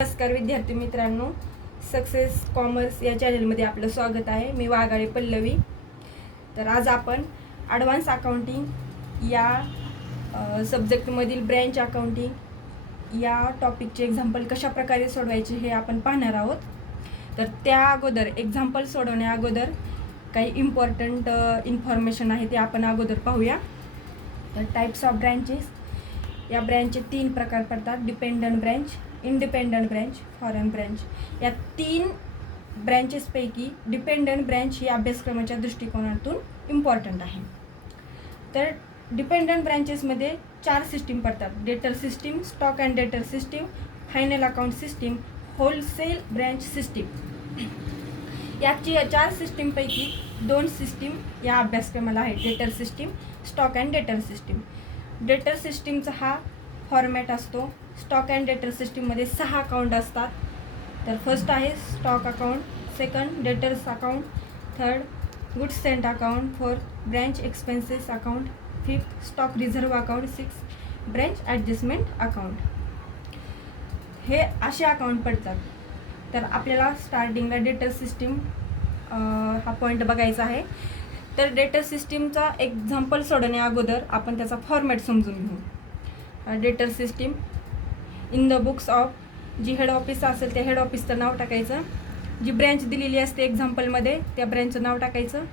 नमस्कार विद्यार्थी मित्रांनो, सक्सेस कॉमर्स या चॅनलमध्ये आपलं स्वागत आहे. मी वाघाळे पल्लवी. तर आज आपण ॲडव्हान्स अकाउंटिंग या सब्जेक्टमधील ब्रँच अकाउंटिंग या टॉपिकचे एक्झाम्पल कशा प्रकारे सोडवायचे हे आपण पाहणार आहोत. तर त्या अगोदर एक्झाम्पल सोडवण्या अगोदर काही इम्पॉर्टंट इन्फॉर्मेशन आहे ते आपण अगोदर पाहूया. तर टाईप्स ऑफ ब्रँचेस, या ब्रँचचे 3 प्रकार पडतात: dependent branch, independent branch, foreign branch. या 3 ब्रँचेसपैकी डिपेंडंट ब्रँच ही अभ्यासक्रमाच्या दृष्टिकोनातून इम्पॉर्टंट आहे. तर डिपेंडंट ब्रँचेसमध्ये 4 सिस्टीम पडतात: डेटर सिस्टीम, स्टॉक अँड डेटर system, final account system, wholesale branch system. याची 4 सिस्टीमपैकी 2 सिस्टीम या अभ्यासक्रमाला आहेत: डेटर सिस्टीम, स्टॉक अँड डेटर सिस्टीम. डेटर सिस्टीमचा हा फॉर्मॅट असतो. स्टॉक अँड डेटर सिस्टीममध्ये 6 अकाउंट असतात. तर फर्स्ट आहे stock account, second debtors account, third goods Saint account, fourth branch expenses account, fifth stock reserve account, sixth branch adjustment account. हे असे अकाउंट पडतात. तर आपल्याला स्टार्टिंगला डेटर सिस्टीम हा पॉईंट बघायचा आहे. तर डेटर सिस्टीमचा एक्झाम्पल सोडवण्या अगोदर आपण त्याचा फॉर्मॅट समजून घेऊ. Debtor system in the books of, जी हेड ऑफिस असेल त्या हेड ऑफिसचं नाव टाकायचं. जी ब्रँच दिलेली असते एक्झाम्पलमध्ये त्या ब्रँचचं नाव टाकायचं.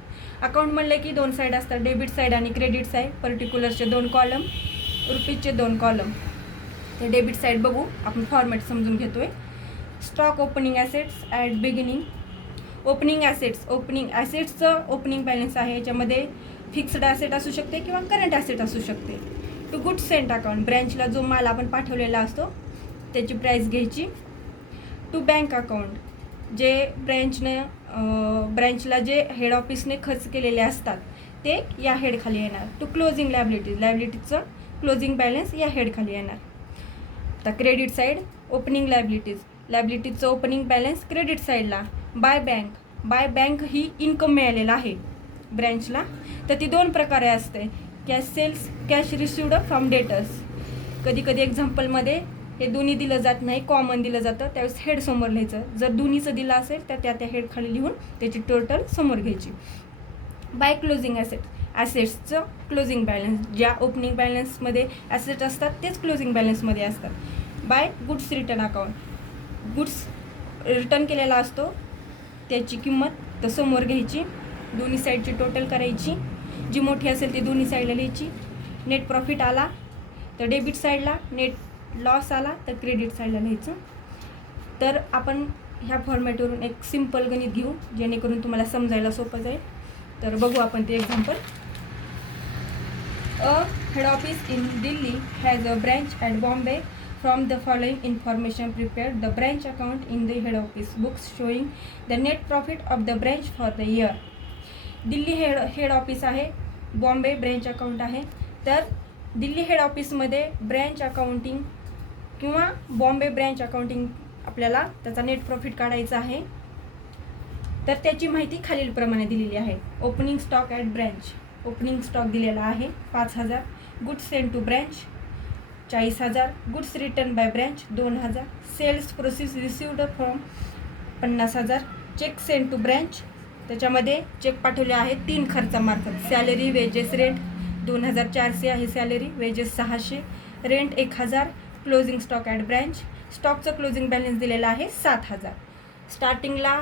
अकाउंट म्हणलं की 2 साईड असतात: डेबिट साईड आणि क्रेडिट साईड. पर्टिक्युलरचे 2 कॉलम, रुपीजचे 2 कॉलम. ते डेबिट साईड बघू, आपण फॉर्मॅट समजून घेतोय. Stock opening assets at beginning. Opening ॲसेट्सचं ओपनिंग बॅलन्स आहे. याच्यामध्ये फिक्स्ड ॲसेट असू शकते किंवा करंट ॲसेट असू शकते. टू गुड्स सेंट अकाउंट, ब्रँचला जो माल आपण पाठवलेला असतो त्याची प्राईस घ्यायची. टू बँक अकाउंट, जे ब्रँचला जे हेड ऑफिसने खर्च केलेले असतात ते या हेडखाली येणार. टू क्लोजिंग लायबिलिटीजचं क्लोजिंग बॅलन्स या हेडखाली येणार. तर क्रेडिट साईड ओपनिंग लायबिलिटीजचं ओपनिंग बॅलन्स क्रेडिट साईडला. बाय बँक ही इन्कम मिळालेला आहे ब्रँचला. तर ती 2 प्रकारे असते: कॅश रिसिव्ड फ्रॉम डेटर्स. कधी एक्झाम्पलमध्ये हे दोन्ही दिलं जात नाही, कॉमन दिलं जातं, त्यावेळेस हेड समोर लिहायचं. जर दोन्हीचं दिलं असेल तर त्या हेड खाली लिहून त्याची टोटल समोर घ्यायची. बाय क्लोजिंग ॲसेट्सचं क्लोजिंग बॅलन्स, ज्या ओपनिंग बॅलन्समध्ये ॲसेट असतात तेच क्लोजिंग बॅलन्समध्ये असतात. By goods return account, goods return केलेला असतो त्याची किंमत तर समोर घ्यायची. दोन्ही साईडची टोटल करायची. जी मोठी असेल ती दोन्ही साईडला लिहायची. नेट प्रॉफिट आला तर डेबिट साईडला, नेट लॉस आला तर क्रेडिट साईडला लिहायचं. तर आपण ह्या फॉर्मॅटवरून एक सिम्पल गणित घेऊ जेणेकरून तुम्हाला समजायला सोपं जाईल. तर बघू आपण ते example. A head office in Delhi has a branch at Bombay. From the following information prepared the branch account in the head office books showing the net profit of the branch for the year. Delhi head office आहे, Bombay branch account आहे. तर Delhi head ऑफिसमध्ये branch accounting किंवा Bombay branch accounting आपल्याला त्याचा net profit काढायचा आहे. तर त्याची माहिती खालीलप्रमाणे दिलेली आहे. Opening stock at branch, opening stock दिलेला आहे 5,000. Goods sent to branch 40,000. Goods return by branch 2,000. Sales process received from 50,000. Cheque sent to branch, त्याच्यामध्ये चेक पाठवले आहेत 3 खर्चामार्फत: सॅलरी, वेजेस, रेंट. 2,400 आहे salary, wages 600, rent 1,000. Closing stock at branch, स्टॉकचं closing balance दिलेला आहे 7,000. स्टार्टिंगला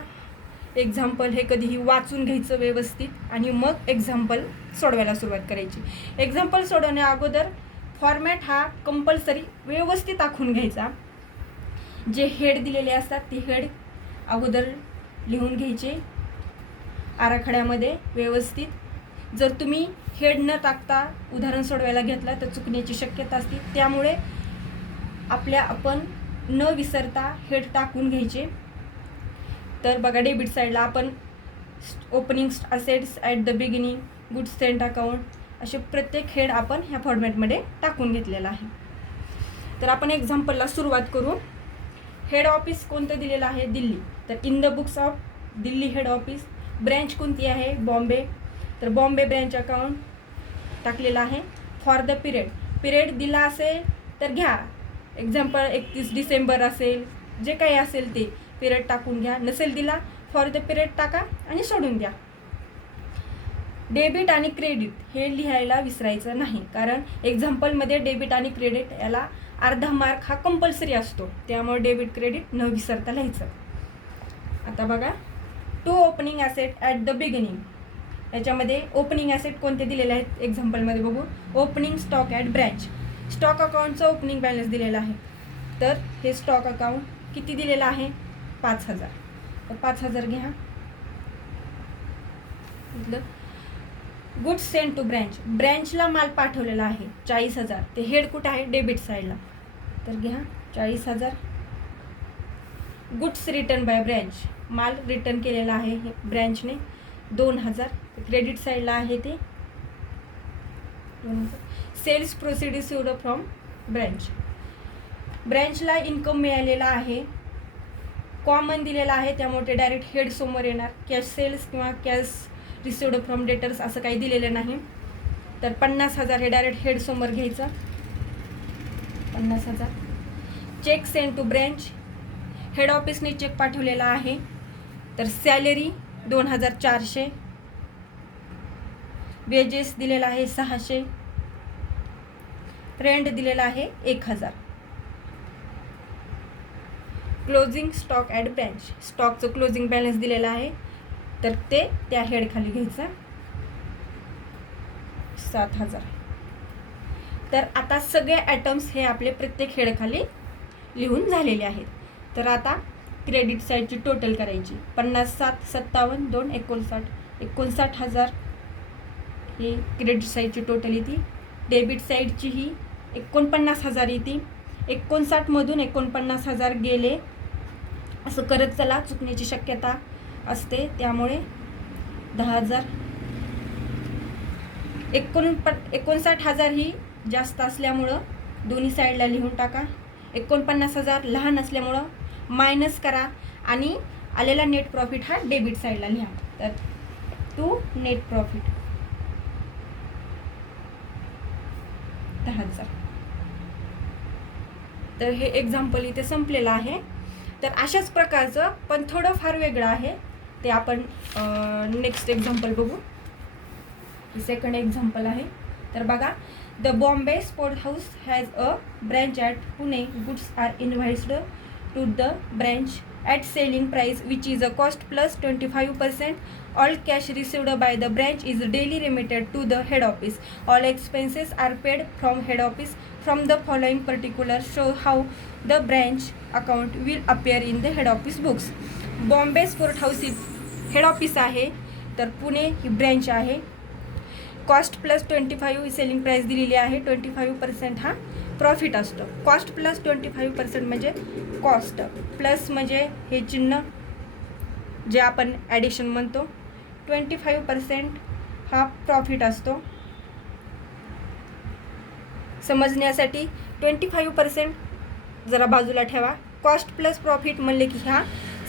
एक्झाम्पल हे कधीही वाचून घ्यायचं व्यवस्थित आणि मग एक्झाम्पल सोडवायला सुरुवात करायची. एक्झाम्पल सोडवण्या अगोदर फॉर्मॅट हा कंपल्सरी व्यवस्थित आखून घ्यायचा. जे हेड दिलेले असतात ते हेड अगोदर लिहून घ्यायचे आराखड्यामध्ये व्यवस्थित. जर तुम्ही हेड न टाकता उदाहरण सोडवायला घेतला तर चुकण्याची शक्यता असते. त्यामुळे आपण न विसरता हेड टाकून घ्यायचे. तर बघा, डेबिट साईडला आपण opening assets at the beginning, goods Saint account, असे प्रत्येक हेड आपण ह्या फॉर्मॅटमध्ये टाकून घेतलेला आहे. तर आपण एक्झाम्पलला सुरुवात करू. हेड ऑफिस कोणतं दिलेलं आहे? दिल्ली. तर in the books of Delhi head office. Branch कोणती आहे? बॉम्बे. तर बॉम्बे ब्रँच अकाउंट टाकलेलं आहे. फॉर द पिरियड दिला असेल तर घ्या. एक्झाम्पल 31 डिसेंबर असेल जे काही असेल ते पिरियड टाकून घ्या. नसेल दिला फॉर द पिरियड टाका आणि सोडून द्या. डेबिट आणि क्रेडिट हे लिहायला विसरायचं नाही, कारण एक्झाम्पलमध्ये डेबिट आणि क्रेडिट याला अर्धा मार्क हा कंपल्सरी असतो. त्यामुळे डेबिट क्रेडिट न विसरता लिहायचं. आता बघा, to opening asset at the beginning. याच्यामध्ये ओपनिंग ॲसेट कोणते दिलेले आहेत एक्झाम्पलमध्ये बघू. Opening stock at branch. Stock अकाउंटचा ओपनिंग बॅलन्स दिलेला आहे. तर हे स्टॉक अकाउंट किती दिलेलं आहे? 5,000. तर 5,000 घ्या. Goods send to branch. ब्रँचला माल पाठवलेला आहे 40,000. ते हेड कुठं आहे? डेबिट साईडला. तर घ्या 40,000. Goods return by branch. माल रिटर्न केलेला आहे ब्रँचने 2,000. क्रेडिट साईडला आहे ते 2,000. Sales proceed received from branch. ब्रँचला इन्कम मिळालेला आहे, कॉमन दिलेला आहे, त्यामुळे ते डायरेक्ट हेड समोर येणार. कॅश सेल्स किंवा कॅश रिसिव्ड फ्रॉम डेटर्स असं काही दिलेलं नाही. तर 50,000 हे डायरेक्ट हेड समोर घ्यायचं. 50,000. Cheque send to branch. Head ऑफिसने चेक पाठवलेला आहे. तर सॅलरी 2,400. वेजेस दिलेला आहे 600. रेंट दिलेला आहे 1,000. Closing stock at branch. स्टॉकचं क्लोजिंग बॅलन्स दिलेला आहे, तर ते त्या हेडखाली घ्यायचं 7,000. तर आता सगळे ॲटम्स हे आपले प्रत्येक हेडखाली लिहून झालेले आहेत. तर आता क्रेडिट साईडची टोटल करायची. 50, 7, 57, 2, 59. 59,000 ही क्रेडिट साईडची टोटल येते. डेबिट साईडची ही 49,000 येते. 59मधून 49,000 गेले असं करत चला, चुकण्याची शक्यता असते, त्यामुळे 10,000. 59,000 ही जास्त असल्यामुळं दोन्ही साईडला लिहून टाका. 49,000 लहान असल्यामुळं मायनस करा आणि आलेला नेट प्रॉफिट हा डेबिट साईडला लिहा. तर टू नेट प्रॉफिट 10,000. तर हे एक्झाम्पल इथे संपलेलं आहे. तर अशाच प्रकारचं पण थोडं फार वेगळं आहे, ते आपण नेक्स्ट एक्झाम्पल बघू. सेकंड एक्झाम्पल आहे. तर बघा, the Bombay sport house has a branch at Pune. Goods are invoiced to the branch at selling price which is a cost plus 25%. All cash received by the branch is daily remitted to the head office. All expenses are paid from head office. From the following particulars show how the branch account will appear in the head office books. Bombay sport house head office आहे, तर पुणे ही branch आहे. Cost plus 25 selling price दिलेली आहे. 25% हा profit असतो. Cost plus 25% म्हणजे cost plus म्हणजे हे चिन्ह जे आपण ॲडिशन म्हणतो. 25% हा प्रॉफिट असतो. समजण्यासाठी 25% जरा बाजूला ठेवा. कॉस्ट प्लस प्रॉफिट म्हणले की हा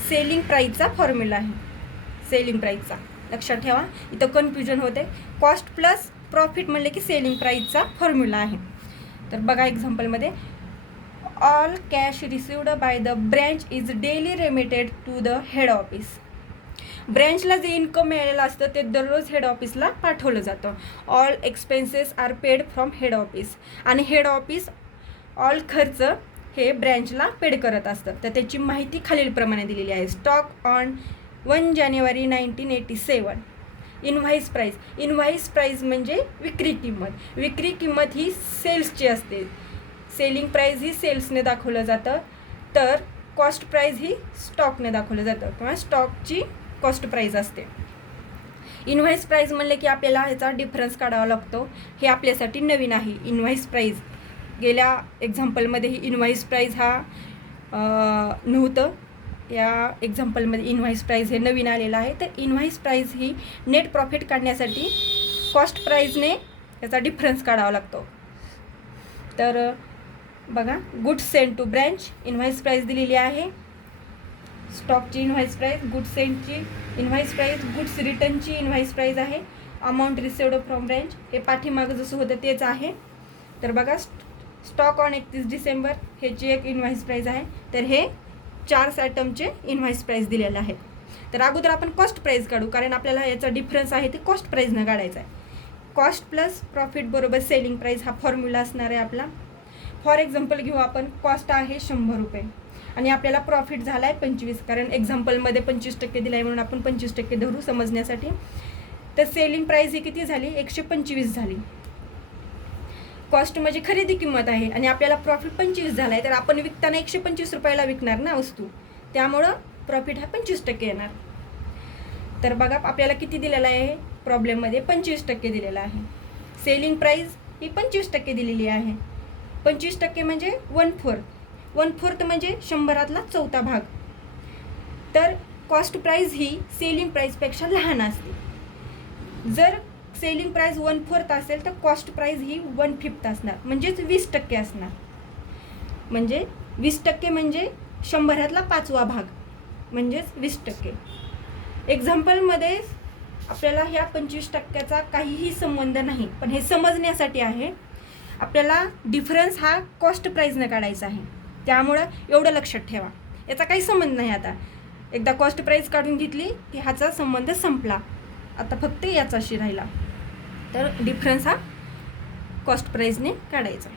सेलिंग प्राईसचा फॉर्म्युला आहे. सेलिंग प्राईसचा लक्षात ठेवा, इथं कन्फ्युजन होते. कॉस्ट प्लस प्रॉफिट म्हणले की सेलिंग प्राईसचा फॉर्म्युला आहे. तर बघा एक्झाम्पलमध्ये, all cash received by the branch is daily remitted to the head office. ब्रँचला जे इन्कम मिळालेलं असतं ते दररोज हेड ऑफिसला पाठवलं जातं. All expenses are paid from head office. आणि हेड ऑफिस ऑल खर्च हे ब्रँचला पेड करत असतं. तर त्याची माहिती खालीलप्रमाणे दिलेली आहे. स्टॉक ऑन 1 जानेवारी 1987. Invoice price. इनव्हाइस प्राईस म्हणजे विक्री किंमत. विक्री किंमत ही सेल्सची असते. सेलिंग प्राईस ही सेल्सने दाखवलं जातं, तर कॉस्ट प्राईस ही स्टॉकने दाखवलं जातं किंवा स्टॉकची कॉस्ट प्राईस असते. इनव्हाइस प्राईस म्हणले की आपल्याला ह्याचा डिफरन्स काढावा लागतो. हे आपल्यासाठी नवीन आहे. इनव्हाइस प्राईस गेल्या एक्झाम्पलमध्ये ही इनव्हाइस प्राईस हा नव्हतं. या एक्झाम्पलमध्ये इनव्हाइस प्राईस हे नवीन आलेलं आहे. तर इनव्हाइस प्राईस ही नेट प्रॉफिट काढण्यासाठी कॉस्ट प्राईजने याचा डिफरन्स काढावा लागतो. तर बघा, goods send to branch invoice price दिलेली आहे. स्टॉकची इनव्हाइस प्राईस, गुड्स सेंडची इनव्हाइस प्राईस, गुड्स रिटर्नची इनव्हाइस प्राईस आहे. अमाऊंट रिसिव्ड फ्रॉम ब्रँच हे पाठीमागं जसं होतं तेच आहे. तर बघा, स्टॉक ऑन 31 डिसेंबर ह्याची एक इनव्हाइस प्राईस आहे. तर हे 4 आयटमचे इनव्हॉइस प्राईस दिलेले आहेत. तर अगोदर आपण कॉस्ट प्राईस काढू, कारण आपल्याला याचा डिफरन्स आहे ते कॉस्ट प्राईजनं काढायचा आहे. कॉस्ट प्लस प्रॉफिट बरोबर सेलिंग प्राईस हा फॉर्म्युला असणार आहे आपला. फॉर एक्झाम्पल घेऊ आपण, कॉस्ट आहे 100 रुपये आणि आपल्याला प्रॉफिट झाला आहे 25, कारण एक्झाम्पलमध्ये 25% दिला आहे म्हणून आपण 25% धरू समजण्यासाठी. तर सेलिंग प्राईस ही किती झाली, 125 झाली. कॉस्ट म्हणजे खरेदी किंमत आहे आणि आपल्याला प्रॉफिट 25 झाला आहे, तर आपण विकताना 125 रुपयाला विकणार ना वस्तू, त्यामुळं प्रॉफिट हा 25% येणार. तर बघा आपल्याला किती दिलेला आहे प्रॉब्लेममध्ये, 25% दिलेला आहे. सेलिंग प्राईस ही 25% दिलेली आहे. 25% म्हणजे 1/4. 1/4 म्हणजे 100रातला 1/4 भाग. तर कॉस्ट प्राईस ही सेलिंग प्राईसपेक्षा लहान असते. जर सेलिंग प्राईस 1/4 असेल तर कॉस्ट प्राईस ही 1/5 असणार, म्हणजेच 20% असणार. म्हणजे 20% म्हणजे 100रातला 5वा भाग, म्हणजेच 20%. एक्झाम्पलमध्ये आपल्याला ह्या 25%चा काहीही संबंध नाही, पण हे समजण्यासाठी आहे. आपल्याला डिफरन्स हा कॉस्ट प्राईजनं काढायचा आहे, त्यामुळं एवढं लक्षात ठेवा. याचा काही संबंध नाही. आता एकदा कॉस्ट प्राईज काढून घेतली की ह्याचा संबंध संपला. आता फक्त याचाशी राहिला. तर डिफरन्स हा कॉस्ट प्राईजने काढायचा.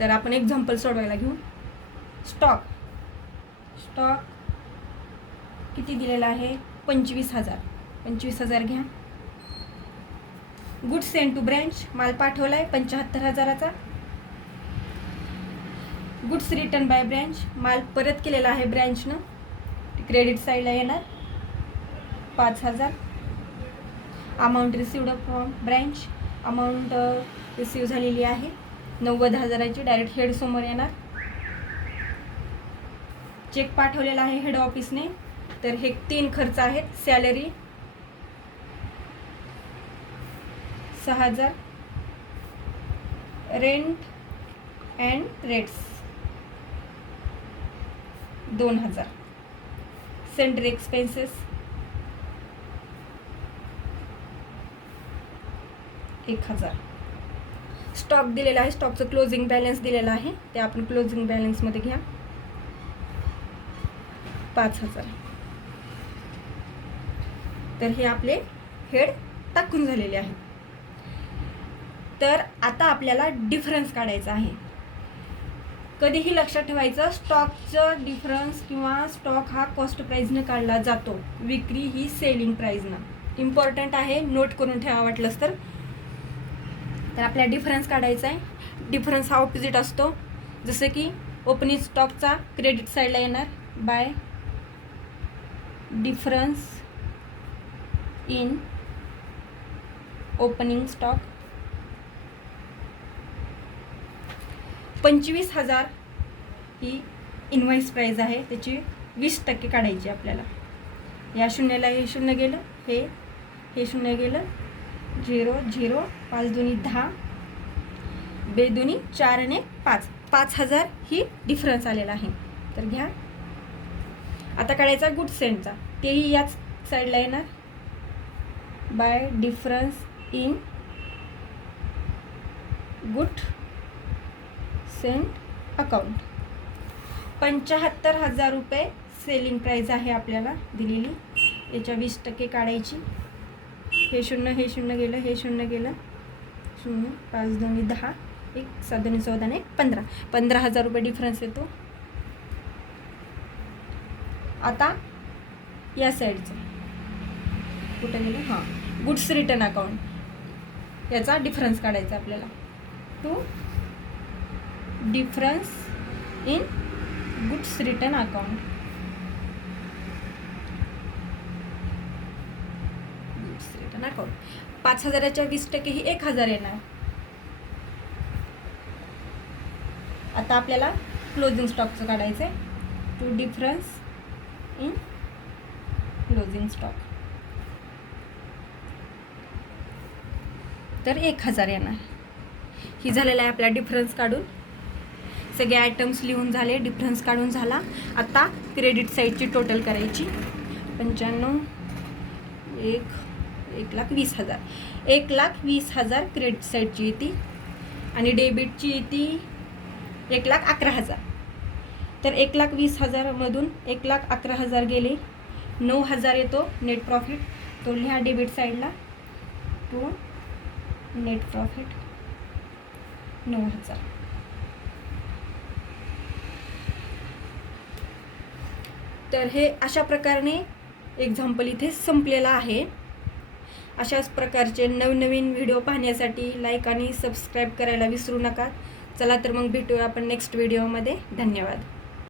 तर आपण एक्झाम्पल सोडवायला घेऊ. स्टॉक किती दिलेला आहे, 25,000. 25,000 घ्या. गुड्स सेंड टू ब्रँच, माल पाठवला आहे 75,000चा. गुड्स रिटर्न बाय ब्रँच, माल परत केलेला आहे ब्रँचनं, क्रेडिट साईडला येणार 5,000. Amount received from branch, amount receive झालेली आहे 90,000ची, डायरेक्ट हेडसमोर येणार. चेक पाठवलेला आहे हेड ऑफिसने. तर हे 3 खर्च आहेत. Salary 6,000, rent and rates 2,000, sundry expenses 1,000. Stock दिलेला आहे, स्टॉकचं क्लोजिंग बॅलन्स दिलेला आहे, ते आपण क्लोजिंग बॅलन्समध्ये घ्या 5,000. तर हे आपले हेड टाकून झालेले आहे. तर आता आपल्याला डिफरन्स काढायचा आहे. कधीही लक्षात ठेवायचं, स्टॉकचं डिफरन्स किंवा स्टॉक हा कॉस्ट प्राईजनं काढला जातो, विक्री ही सेलिंग प्राईजनं. इम्पॉर्टंट आहे, नोट करून ठेवा वाटलंच तर. तर आपल्याला डिफरन्स काढायचा आहे. डिफरन्स हा ऑपोजिट असतो. जसं की ओपनिंग स्टॉकचा क्रेडिट साईडला येणार by difference in opening stock. 25,000 ही इनव्हॉइस प्राईज आहे, त्याची 20% काढायची आपल्याला. या शून्याला हे शून्य गेलं, हे शून्य गेलं, 0 0, 5 2 10, 2 2 4 आणि 5. 5,000 ही डिफरन्स आलेला आहे. तर घ्या. आता काढायचा गुड सेंडचा, तेही याच साईडला येणार by difference in good sent account. 75,000 रुपये सेलिंग प्राईज आहे आपल्याला दिलेली. याच्या 20% काढायची. हे शून्य गेलं, हे शून्य गेलं, 0 5 2 10, 1 7 2 14 आणि 15. 15,000 रुपये डिफरन्स येतो. आता या साईडचं कुठं गेलं, हां गुड्स रिटर्न अकाउंट, याचा डिफरन्स काढायचा आपल्याला. To difference in goods return account. Goods return account 5,000च्या 20% ही 1,000 येणार. आता आपल्याला क्लोजिंग स्टॉकचं काढायचं आहे. To difference in closing stock, तर 1,000 येणार. ही झालेला आहे आपला डिफरन्स काढून. सगळे आयटम्स लिहून झाले, डिफरन्स काढून झाला. आता क्रेडिट साईडची टोटल करायची. 95 1,20,000. 1,20,000 क्रेडिट साईडची येते आणि डेबिटची येते 1,11,000. तर 1,20,000मधून 1,11,000 गेले, 9,000 येतो नेट प्रॉफिट. तो लिहा डेबिट साईडला, तो नेट प्रॉफिट 9,000. तर हे अशा प्रकारे एक्झाम्पल इथे संपलेला आहे. अशाच प्रकारचे नवनवीन व्हिडिओ पाहण्यासाठी लाईक आणि सबस्क्राईब करायला विसरू नका. चला तर मग भेटूया आपण नेक्स्ट व्हिडिओमध्ये. धन्यवाद.